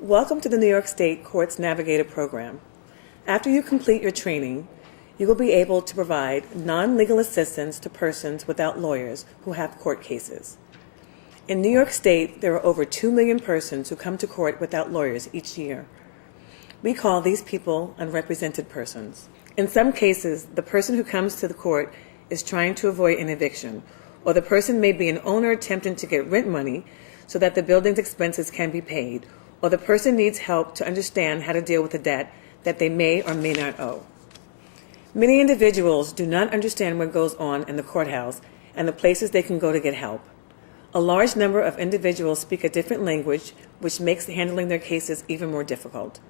Welcome to the New York State Court Navigator Program. After you complete your training, you will be able to provide non-legal assistance to persons without lawyers who have court cases. In New York State, there are over 2 million persons who come to court without lawyers each year. We call these people unrepresented persons. In some cases, the person who comes to the court is trying to avoid an eviction, or the person may be an owner attempting to get rent money so that the building's expenses can be paid, or the person needs help to understand how to deal with a debt that they may or may not owe. Many individuals do not understand what goes on in the courthouse and the places they can go to get help. A large number of individuals speak a different language, which makes handling their cases even more difficult.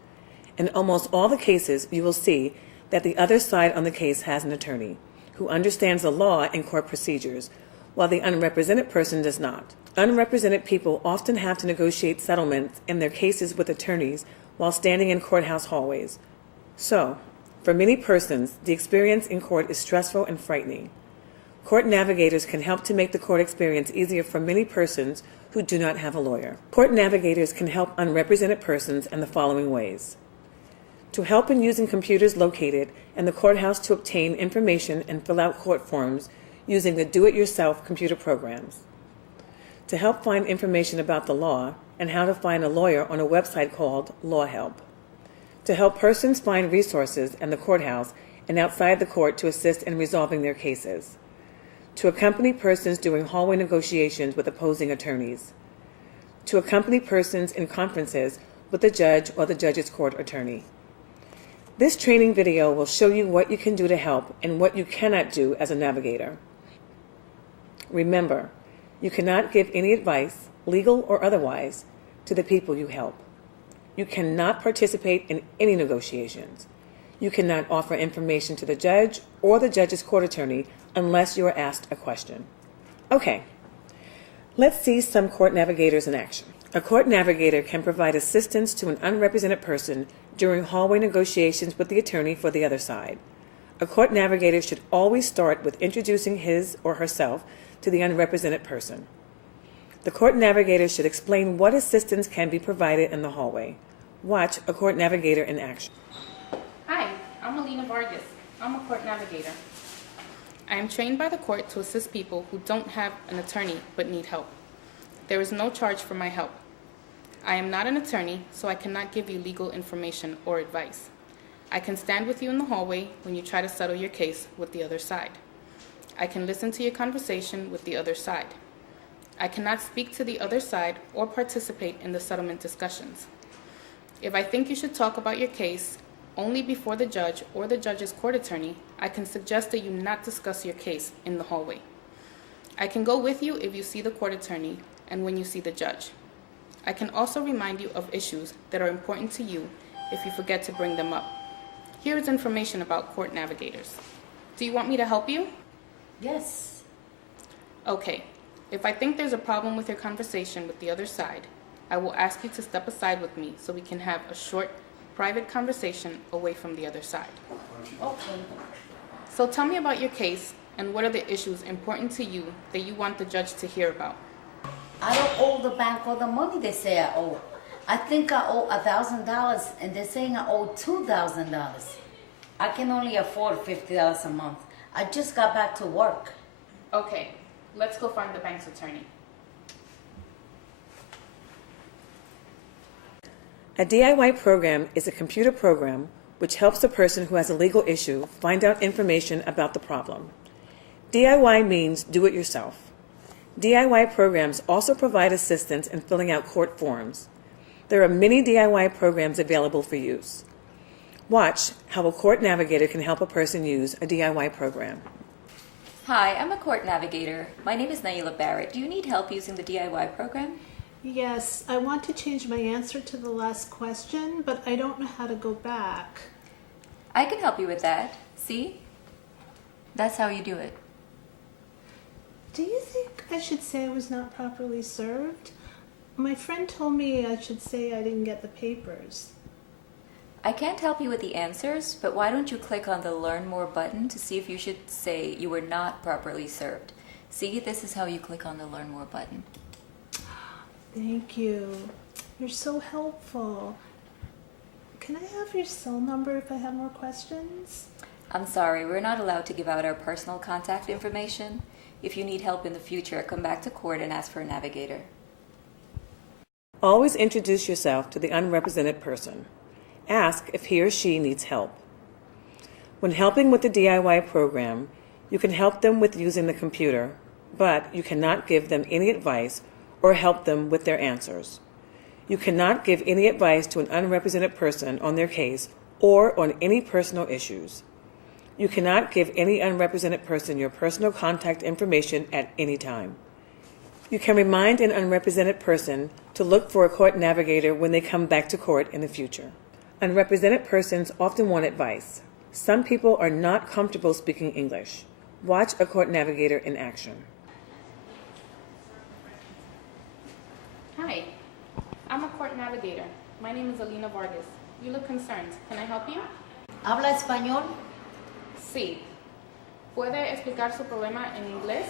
In almost all the cases, you will see that the other side on the case has an attorney who understands the law and court procedures, while the unrepresented person does not. Unrepresented people often have to negotiate settlements in their cases with attorneys while standing in courthouse hallways. So, for many persons, the experience in court is stressful and frightening. Court navigators can help to make the court experience easier for many persons who do not have a lawyer. Court navigators can help unrepresented persons in the following ways: to help in using computers located in the courthouse to obtain information and fill out court forms using the do-it-yourself computer programs, to help find information about the law and how to find a lawyer on a website called Law Help, to help persons find resources in the courthouse and outside the court to assist in resolving their cases, to accompany persons during hallway negotiations with opposing attorneys, to accompany persons in conferences with the judge or the judge's court attorney. This training video will show you what you can do to help and what you cannot do as a navigator. Remember, you cannot give any advice, legal or otherwise, to the people you help. You cannot participate in any negotiations. You cannot offer information to the judge or the judge's court attorney unless you are asked a question. Okay, let's see some court navigators in action. A court navigator can provide assistance to an unrepresented person during hallway negotiations with the attorney for the other side. A court navigator should always start with introducing his or herself to the unrepresented person. The court navigator should explain what assistance can be provided in the hallway. Watch a court navigator in action. Hi, I'm Alina Vargas. I'm a court navigator. I am trained by the court to assist people who don't have an attorney but need help. There is no charge for my help. I am not an attorney, so I cannot give you legal information or advice. I can stand with you in the hallway when you try to settle your case with the other side. I can listen to your conversation with the other side. I cannot speak to the other side or participate in the settlement discussions. If I think you should talk about your case only before the judge or the judge's court attorney, I can suggest that you not discuss your case in the hallway. I can go with you if you see the court attorney and when you see the judge. I can also remind you of issues that are important to you if you forget to bring them up. Here is information about court navigators. Do you want me to help you? Yes. Okay. If I think there's a problem with your conversation with the other side, I will ask you to step aside with me so we can have a short, private conversation away from the other side. Okay. So tell me about your case and what are the issues important to you that you want the judge to hear about? I don't owe the bank all the money they say I owe. I think I owe $1,000 and they're saying I owe $2,000. I can only afford $50 a month. I just got back to work. Okay, let's go find the bank's attorney. A DIY program is a computer program which helps a person who has a legal issue find out information about the problem. DIY means do it yourself. DIY programs also provide assistance in filling out court forms. There are many DIY programs available for use. Watch how a court navigator can help a person use a DIY program. Hi, I'm a court navigator. My name is Naila Barrett. Do you need help using the DIY program? Yes, I want to change my answer to the last question, but I don't know how to go back. I can help you with that. See? That's how you do it. Do you think I should say I was not properly served? My friend told me I should say I didn't get the papers. I can't help you with the answers, but why don't you click on the Learn More button to see if you should say you were not properly served. See, this is how you click on the Learn More button. Thank you. You're so helpful. Can I have your cell number if I have more questions? I'm sorry, we're not allowed to give out our personal contact information. If you need help in the future, come back to court and ask for a navigator. Always introduce yourself to the unrepresented person. Ask if he or she needs help. When helping with the DIY program, you can help them with using the computer, but you cannot give them any advice or help them with their answers. You cannot give any advice to an unrepresented person on their case or on any personal issues. You cannot give any unrepresented person your personal contact information at any time. You can remind an unrepresented person to look for a court navigator when they come back to court in the future. Unrepresented persons often want advice. Some people are not comfortable speaking English. Watch a court navigator in action. Hi, I'm a court navigator. My name is Alina Vargas. You look concerned. Can I help you? ¿Habla español? Sí. ¿Puede explicar su problema en inglés?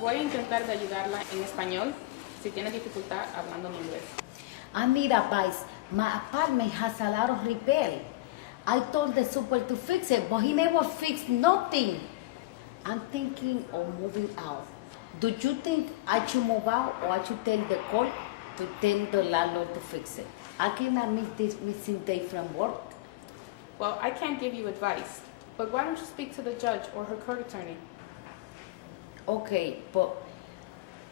Voy a intentar de ayudarla en español si tiene dificultad hablando en inglés. I need advice. My apartment has a lot of repair. I told the super to fix it, but he never fixed nothing. I'm thinking of moving out. Do you think I should move out or I should tell the court to tell the landlord to fix it? I cannot miss this missing day from work. Well, I can't give you advice, but why don't you speak to the judge or her court attorney? Okay, but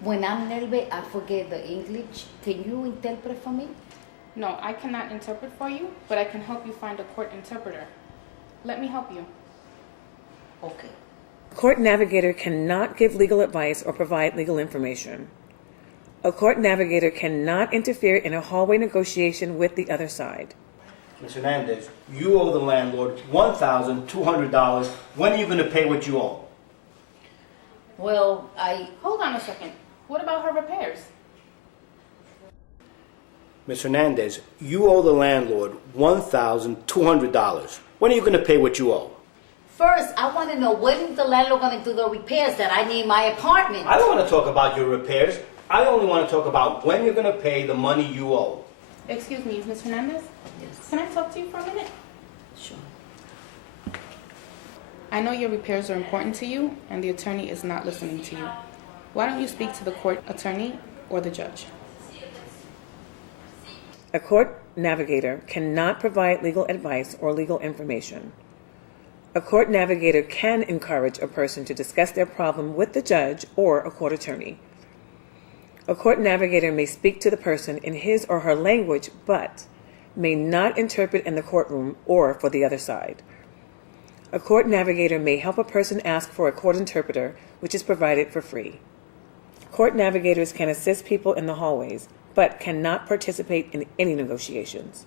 when I'm nervous, I forget the English. Can you interpret for me? No, I cannot interpret for you, but I can help you find a court interpreter. Let me help you. Okay. A court navigator cannot give legal advice or provide legal information. A court navigator cannot interfere in a hallway negotiation with the other side. Ms. Hernandez, you owe the landlord $1,200. When are you going to pay what you owe? Well, Hold on a second. What about her repairs? Ms. Hernandez, you owe the landlord $1,200. When are you going to pay what you owe? first, I want to know when is the landlord going to do the repairs that I need in my apartment? I don't want to talk about your repairs. I only want to talk about when you're going to pay the money you owe. Excuse me, Ms. Hernandez? Yes. Can I talk to you for a minute? Sure. I know your repairs are important to you, and the attorney is not listening to you. Why don't you speak to the court attorney or the judge? A court navigator cannot provide legal advice or legal information. A court navigator can encourage a person to discuss their problem with the judge or a court attorney. A court navigator may speak to the person in his or her language, but may not interpret in the courtroom or for the other side. A court navigator may help a person ask for a court interpreter, which is provided for free. Court navigators can assist people in the hallways, but cannot participate in any negotiations.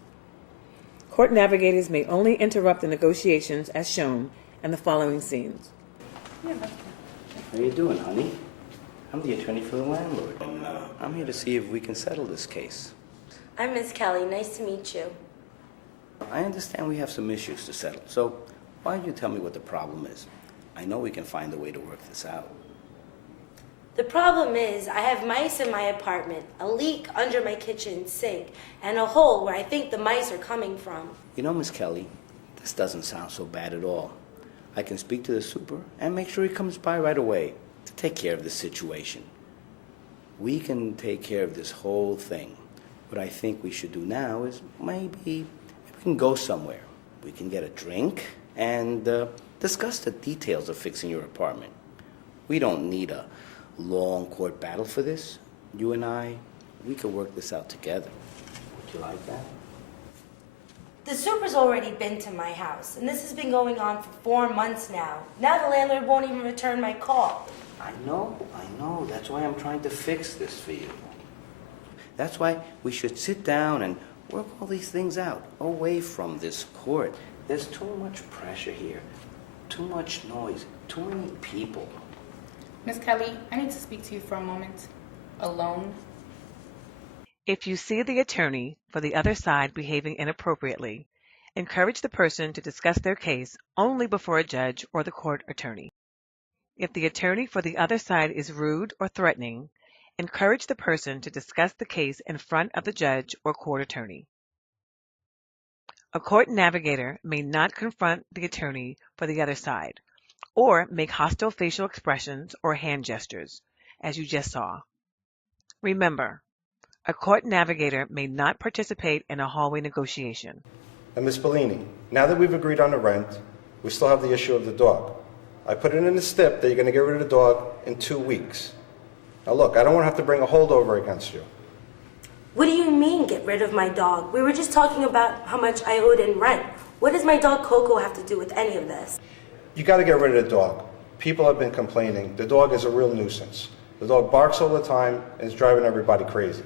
Court navigators may only interrupt the negotiations as shown in the following scenes. How you doing, honey? I'm the attorney for the landlord, and I'm here to see if we can settle this case. I'm Miss Kelly. Nice to meet you. I understand we have some issues to settle, so why don't you tell me what the problem is? I know we can find a way to work this out. The problem is I have mice in my apartment, a leak under my kitchen sink, and a hole where I think the mice are coming from. You know, Miss Kelly, this doesn't sound so bad at all. I can speak to the super and make sure he comes by right away to take care of this situation. We can take care of this whole thing. What I think we should do now is maybe we can go somewhere. We can get a drink and discuss the details of fixing your apartment. We don't need a long court battle for this. You and I, we could work this out together. Would you like that? The super's already been to my house, and this has been going on for 4 months now. Now the landlord won't even return my call. I know. That's why I'm trying to fix this for you. That's why we should sit down and work all these things out, away from this court. There's too much pressure here, too much noise, too many people. Miss Kelly, I need to speak to you for a moment. Alone. If you see the attorney for the other side behaving inappropriately, encourage the person to discuss their case only before a judge or the court attorney. If the attorney for the other side is rude or threatening, encourage the person to discuss the case in front of the judge or court attorney. A court navigator may not confront the attorney for the other side, or make hostile facial expressions or hand gestures, as you just saw. Remember, a court navigator may not participate in a hallway negotiation. And Ms. Bellini, now that we've agreed on the rent, we still have the issue of the dog. I put it in the stip that you're going to get rid of the dog in 2 weeks. Now look, I don't want to have to bring a holdover against you. What do you mean, get rid of my dog? We were just talking about how much I owed in rent. What does my dog Coco have to do with any of this? You got to get rid of the dog. People have been complaining. The dog is a real nuisance. The dog barks all the time and is driving everybody crazy.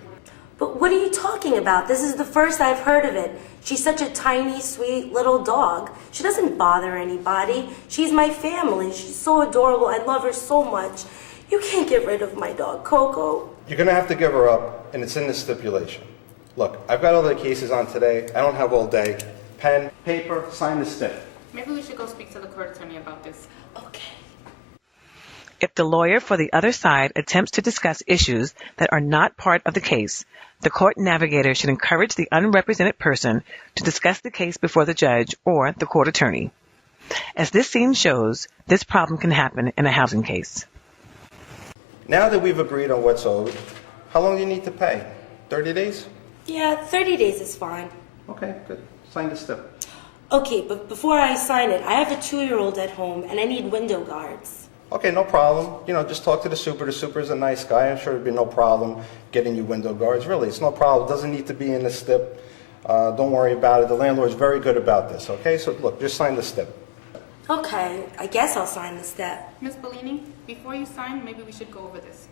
But what are you talking about? This is the first I've heard of it. She's such a tiny, sweet little dog. She doesn't bother anybody. She's my family. She's so adorable. I love her so much. You can't get rid of my dog, Coco. You're going to have to give her up, and it's in the stipulation. Look, I've got all the cases on today. I don't have all day. Pen, paper, sign the stip. Maybe we should go speak to the court attorney about this. Okay. If the lawyer for the other side attempts to discuss issues that are not part of the case, the court navigator should encourage the unrepresented person to discuss the case before the judge or the court attorney. As this scene shows, this problem can happen in a housing case. Now that we've agreed on what's owed, how long do you need to pay? 30 days? Yeah, 30 days is fine. Okay, good. Sign the stip. Okay, but before I sign it, I have a 2-year-old at home and I need window guards. Okay, no problem. Just talk to the super. The super is a nice guy. I'm sure there'd be no problem getting you window guards. Really, it's no problem. It doesn't need to be in the stip. Don't worry about it. The landlord's very good about this, okay? So look, just sign the stip. Okay, I guess I'll sign the step. Ms. Bellini, before you sign, maybe we should go over this.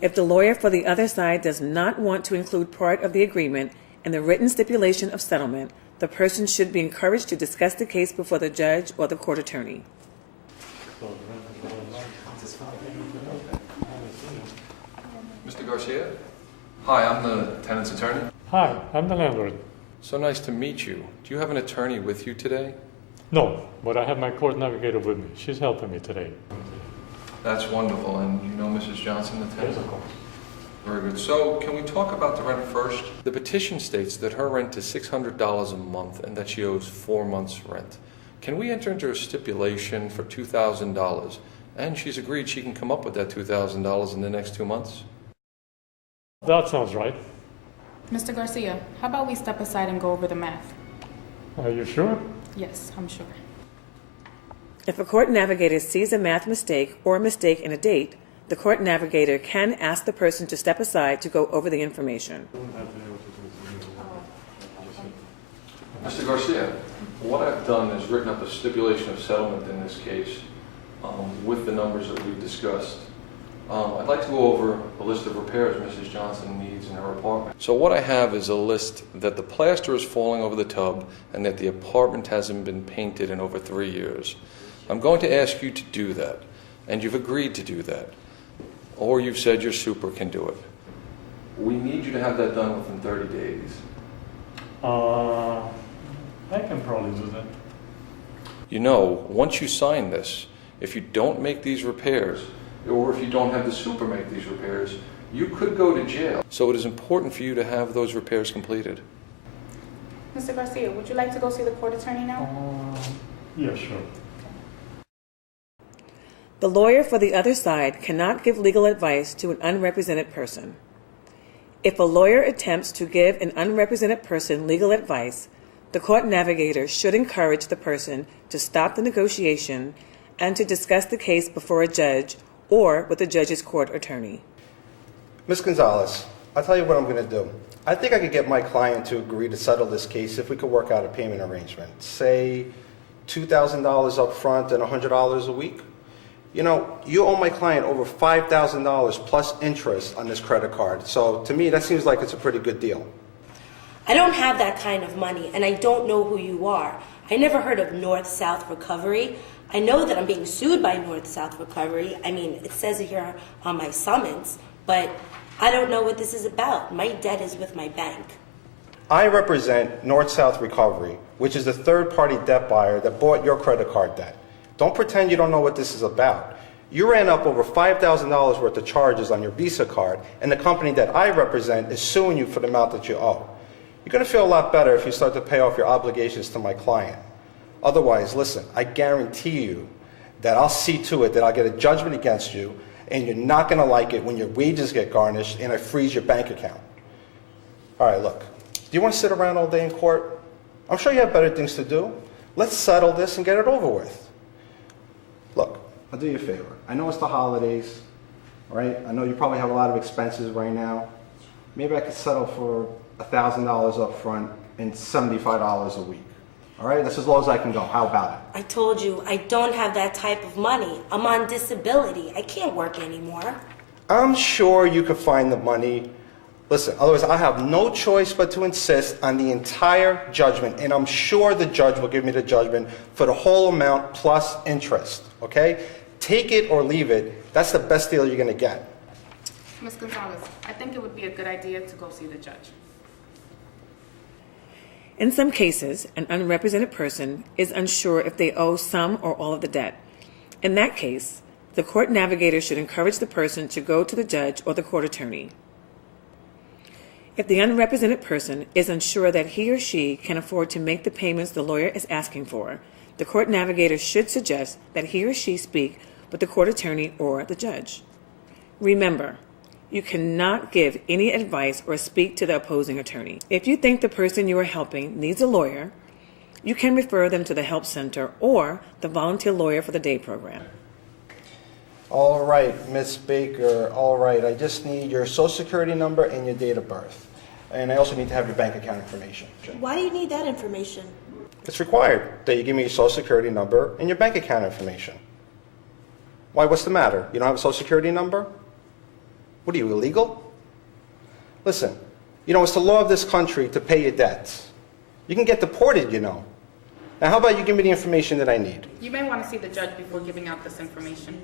If the lawyer for the other side does not want to include part of the agreement in the written stipulation of settlement, the person should be encouraged to discuss the case before the judge or the court attorney. Mr. Garcia? Hi, I'm the tenant's attorney. Hi, I'm the landlord. So nice to meet you. Do you have an attorney with you today? No, but I have my court navigator with me. She's helping me today. That's wonderful. And you know Mrs. Johnson, the tenant? Yes, of course. Very good. So can we talk about the rent first? The petition states that her rent is $600 a month and that she owes 4 months' rent. Can we enter into a stipulation for $2,000? And she's agreed she can come up with that $2,000 in the next 2 months? That sounds right. Mr. Garcia, how about we step aside and go over the math? Are you sure? Yes, I'm sure. If a court navigator sees a math mistake or a mistake in a date, the court navigator can ask the person to step aside to go over the information. Mr. Garcia, what I've done is written up a stipulation of settlement in this case with the numbers that we've discussed. I'd like to go over a list of repairs Mrs. Johnson needs in her apartment. So what I have is a list that the plaster is falling over the tub and that the apartment hasn't been painted in over 3 years. I'm going to ask you to do that, and you've agreed to do that. Or you've said your super can do it. We need you to have that done within 30 days. I can probably do that. You know, once you sign this, if you don't make these repairs, or if you don't have the super make these repairs, you could go to jail. So it is important for you to have those repairs completed. Mr. Garcia, would you like to go see the court attorney now? Yeah, sure. The lawyer for the other side cannot give legal advice to an unrepresented person. If a lawyer attempts to give an unrepresented person legal advice, the court navigator should encourage the person to stop the negotiation and to discuss the case before a judge or with the judge's court attorney. Ms. Gonzalez, I'll tell you what I'm going to do. I think I could get my client to agree to settle this case if we could work out a payment arrangement. Say $2,000 up front and $100 a week. You owe my client over $5,000 plus interest on this credit card. So to me, that seems like it's a pretty good deal. I don't have that kind of money, and I don't know who you are. I never heard of North-South Recovery. I know that I'm being sued by North-South Recovery. I mean, it says it here on my summons, but I don't know what this is about. My debt is with my bank. I represent North-South Recovery, which is the third-party debt buyer that bought your credit card debt. Don't pretend you don't know what this is about. You ran up over $5,000 worth of charges on your Visa card, and the company that I represent is suing you for the amount that you owe. You're going to feel a lot better if you start to pay off your obligations to my client. Otherwise, listen, I guarantee you that I'll see to it that I'll get a judgment against you, and you're not going to like it when your wages get garnished and I freeze your bank account. All right, look, do you want to sit around all day in court? I'm sure you have better things to do. Let's settle this and get it over with. Look, I'll do you a favor. I know it's the holidays, right? I know you probably have a lot of expenses right now. Maybe I could settle for $1,000 up front and $75 a week. All right, that's as low as I can go. How about it? I told you, I don't have that type of money. I'm on disability. I can't work anymore. I'm sure you could find the money. Listen, otherwise I have no choice but to insist on the entire judgment, and I'm sure the judge will give me the judgment for the whole amount plus interest, okay? Take it or leave it. That's the best deal you're going to get. Ms. Gonzalez, I think it would be a good idea to go see the judge. In some cases, an unrepresented person is unsure if they owe some or all of the debt. In that case, the court navigator should encourage the person to go to the judge or the court attorney. If the unrepresented person is unsure that he or she can afford to make the payments the lawyer is asking for, the court navigator should suggest that he or she speak with the court attorney or the judge. Remember, you cannot give any advice or speak to the opposing attorney. If you think the person you are helping needs a lawyer, you can refer them to the Help Center or the Volunteer Lawyer for the Day program. All right, Miss Baker, all right. I just need your social security number and your date of birth. And I also need to have your bank account information. Why do you need that information? It's required that you give me your social security number and your bank account information. Why, what's the matter? You don't have a social security number? What are you, illegal? Listen, you know, it's the law of this country to pay your debts. You can get deported, you know. Now, how about you give me the information that I need? You may want to see the judge before giving out this information.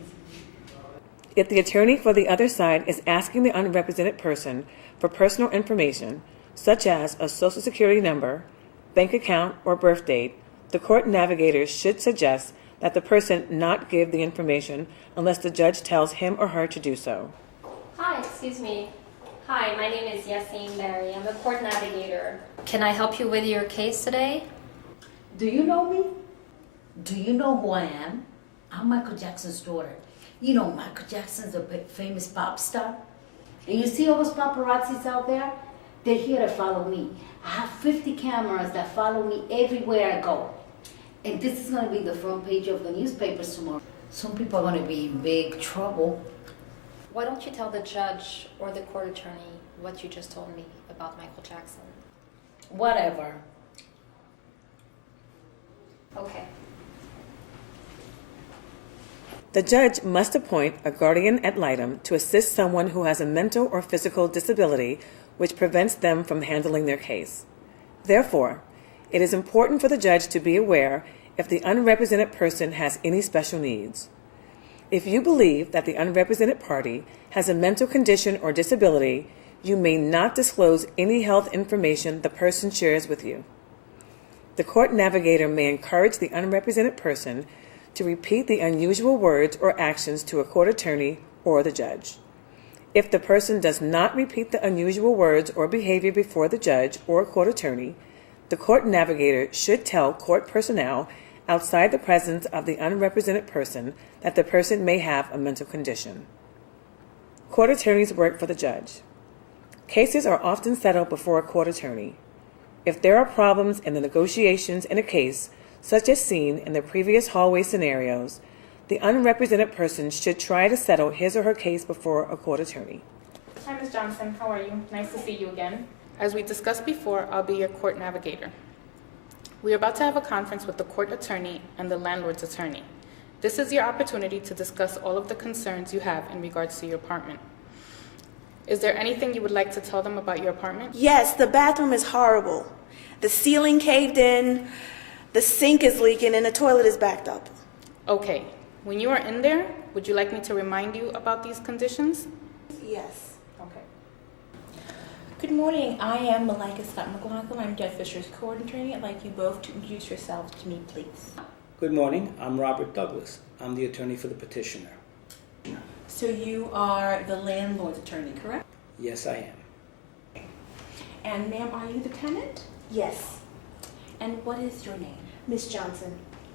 If the attorney for the other side is asking the unrepresented person for personal information, such as a social security number, bank account, or birth date, the court navigator should suggest that the person not give the information unless the judge tells him or her to do so. Hi, excuse me. Hi, my name is Licesne Mary. I'm a court navigator. Can I help you with your case today? Do you know me? Do you know who I am? I'm Michael Jackson's daughter. You know, Michael Jackson's a famous pop star. And you see all those paparazzis out there? They're here to follow me. I have 50 cameras that follow me everywhere I go. And this is going to be the front page of the newspapers tomorrow. Some people are going to be in big trouble. Why don't you tell the judge or the court attorney what you just told me about Michael Jackson? Whatever. Okay. The judge must appoint a guardian ad litem to assist someone who has a mental or physical disability which prevents them from handling their case. Therefore, it is important for the judge to be aware if the unrepresented person has any special needs. If you believe that the unrepresented party has a mental condition or disability, you may not disclose any health information the person shares with you. The court navigator may encourage the unrepresented person to repeat the unusual words or actions to a court attorney or the judge. If the person does not repeat the unusual words or behavior before the judge or court attorney, the court navigator should tell court personnel outside the presence of the unrepresented person that the person may have a mental condition. Court attorneys work for the judge. Cases are often settled before a court attorney. If there are problems in the negotiations in a case, such as seen in the previous hallway scenarios, the unrepresented person should try to settle his or her case before a court attorney. Hi, Ms. Johnson. How are you? Nice to see you again. As we discussed before, I'll be your court navigator. We are about to have a conference with the court attorney and the landlord's attorney. This is your opportunity to discuss all of the concerns you have in regards to your apartment. Is there anything you would like to tell them about your apartment? Yes, the bathroom is horrible. The ceiling caved in, the sink is leaking, and the toilet is backed up. Okay. When you are in there, would you like me to remind you about these conditions? Yes. Okay. Good morning. I am Malika Scott McLaughlin. I'm Jeff Fisher's court attorney. I'd like you both to introduce yourselves to me, please. Good morning. I'm Robert Douglas. I'm the attorney for the petitioner. So you are the landlord's attorney, correct? Yes, I am. And ma'am, are you the tenant? Yes, And what is your name? Miss Johnson.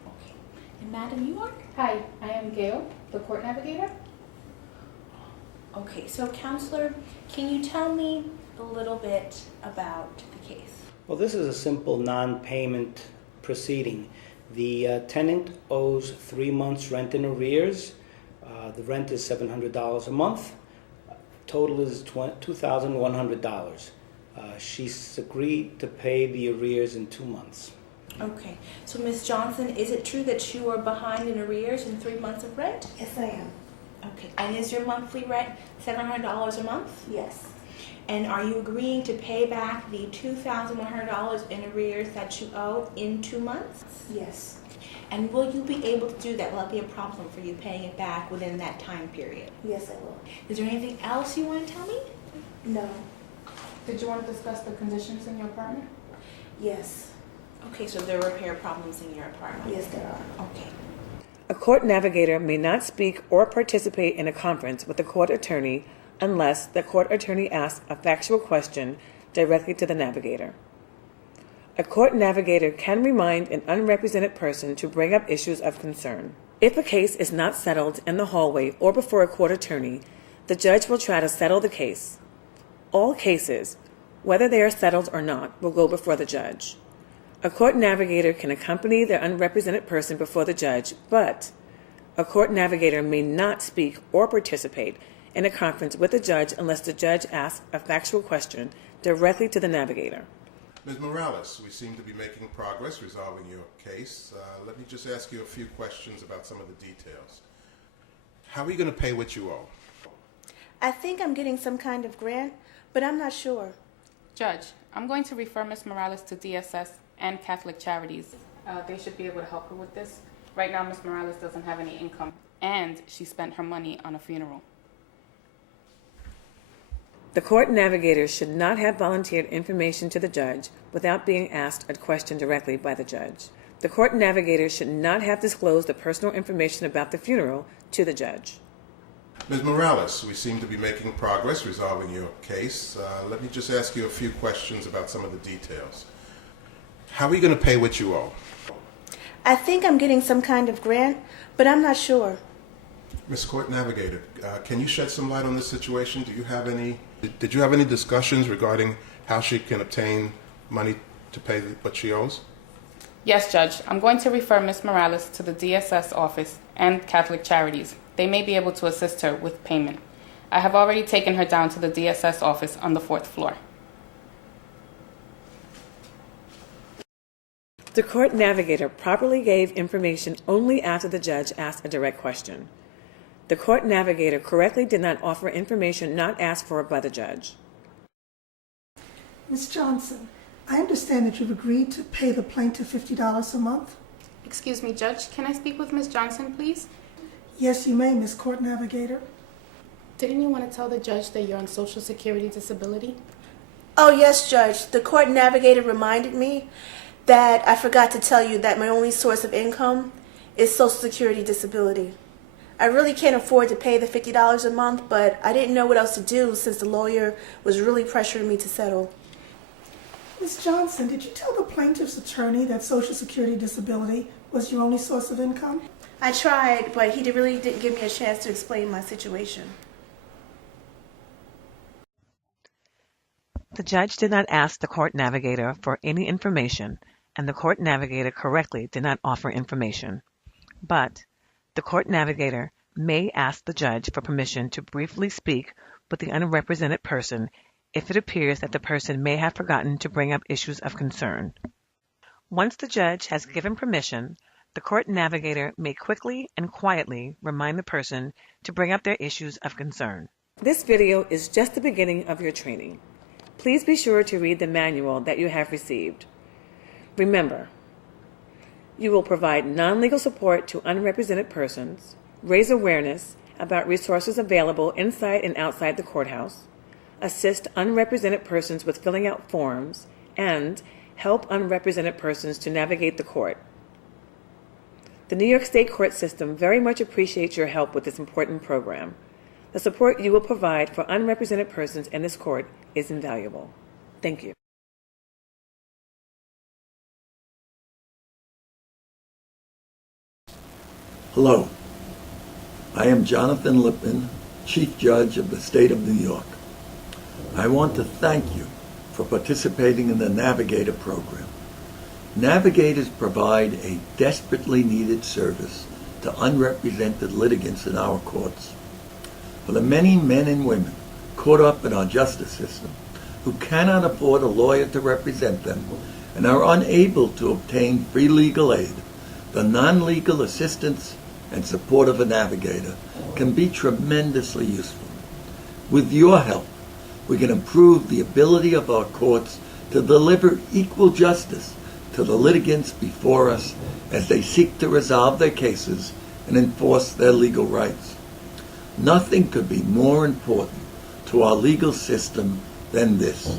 Okay. And madam, you are? Hi, I am Gail, the court navigator. Okay, so counselor, can you tell me a little bit about the case? Well, this is a simple non-payment proceeding. The tenant owes 3 months' rent in arrears. The rent is $700 a month. Total is $2,100. She's agreed to pay the arrears in 2 months. Okay, so Miss Johnson, is it true that you are behind in arrears in 3 months of rent? Yes, I am. Okay, and is your monthly rent $700 a month? Yes. And are you agreeing to pay back the $2,100 in arrears that you owe in 2 months? Yes. And will you be able to do that? Will it be a problem for you paying it back within that time period? Yes, I will. Is there anything else you want to tell me? No. Did you want to discuss the conditions in your apartment? Yes. Okay, so there are repair problems in your apartment? Yes, there are. Okay. A court navigator may not speak or participate in a conference with the court attorney unless the court attorney asks a factual question directly to the navigator. A court navigator can remind an unrepresented person to bring up issues of concern. If a case is not settled in the hallway or before a court attorney, the judge will try to settle the case. All cases, whether they are settled or not, will go before the judge. A court navigator can accompany the unrepresented person before the judge, but a court navigator may not speak or participate in a conference with the judge unless the judge asks a factual question directly to the navigator. Ms. Morales, we seem to be making progress resolving your case. Let me just ask you a few questions about some of the details. How are you going to pay what you owe? I think I'm getting some kind of grant, but I'm not sure. Judge, I'm going to refer Ms. Morales to DSS and Catholic Charities. They should be able to help her with this. Right now, Ms. Morales doesn't have any income, and she spent her money on a funeral. The court navigator should not have volunteered information to the judge without being asked a question directly by the judge. The court navigator should not have disclosed the personal information about the funeral to the judge. Ms. Morales, we seem to be making progress resolving your case. Let me just ask you a few questions about some of the details. How are you going to pay what you owe? I think I'm getting some kind of grant, but I'm not sure. Ms. Court Navigator, can you shed some light on this situation? Did you have any discussions regarding how she can obtain money to pay what she owes? Yes, Judge. I'm going to refer Ms. Morales to the DSS office and Catholic Charities. They may be able to assist her with payment. I have already taken her down to the DSS office on the 4th floor. The court navigator properly gave information only after the judge asked a direct question. The court navigator correctly did not offer information not asked for by the judge. Ms. Johnson, I understand that you've agreed to pay the plaintiff $50 a month. Excuse me, Judge. Can I speak with Ms. Johnson, please? Yes, you may, Ms. Court Navigator. Didn't you want to tell the judge that you're on Social Security disability? Oh, yes, Judge. The court navigator reminded me that I forgot to tell you that my only source of income is Social Security disability. I really can't afford to pay the $50 a month, but I didn't know what else to do since the lawyer was really pressuring me to settle. Ms. Johnson, did you tell the plaintiff's attorney that Social Security disability was your only source of income? I tried, but he really didn't give me a chance to explain my situation. The judge did not ask the court navigator for any information, and the court navigator correctly did not offer information. But the court navigator may ask the judge for permission to briefly speak with the unrepresented person if it appears that the person may have forgotten to bring up issues of concern. Once the judge has given permission, the court navigator may quickly and quietly remind the person to bring up their issues of concern. This video is just the beginning of your training. Please be sure to read the manual that you have received. Remember, you will provide non-legal support to unrepresented persons, raise awareness about resources available inside and outside the courthouse, assist unrepresented persons with filling out forms, and help unrepresented persons to navigate the court. The New York State court system very much appreciates your help with this important program. The support you will provide for unrepresented persons in this court is invaluable. Thank you. Hello, I am Jonathan Lippman, Chief Judge of the State of New York. I want to thank you for participating in the Navigator program. Navigators provide a desperately needed service to unrepresented litigants in our courts. For the many men and women caught up in our justice system who cannot afford a lawyer to represent them and are unable to obtain free legal aid, the non-legal assistance and support of a navigator can be tremendously useful. With your help, we can improve the ability of our courts to deliver equal justice to the litigants before us as they seek to resolve their cases and enforce their legal rights. Nothing could be more important to our legal system than this: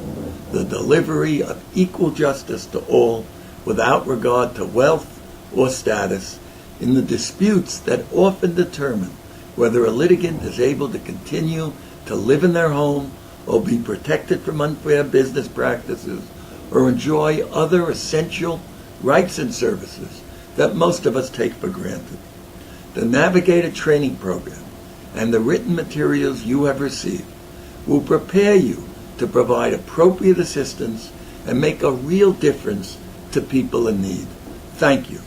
the delivery of equal justice to all without regard to wealth or status in the disputes that often determine whether a litigant is able to continue to live in their home or be protected from unfair business practices or enjoy other essential rights and services that most of us take for granted. The Navigator Training Program and the written materials you have received will prepare you to provide appropriate assistance and make a real difference to people in need. Thank you.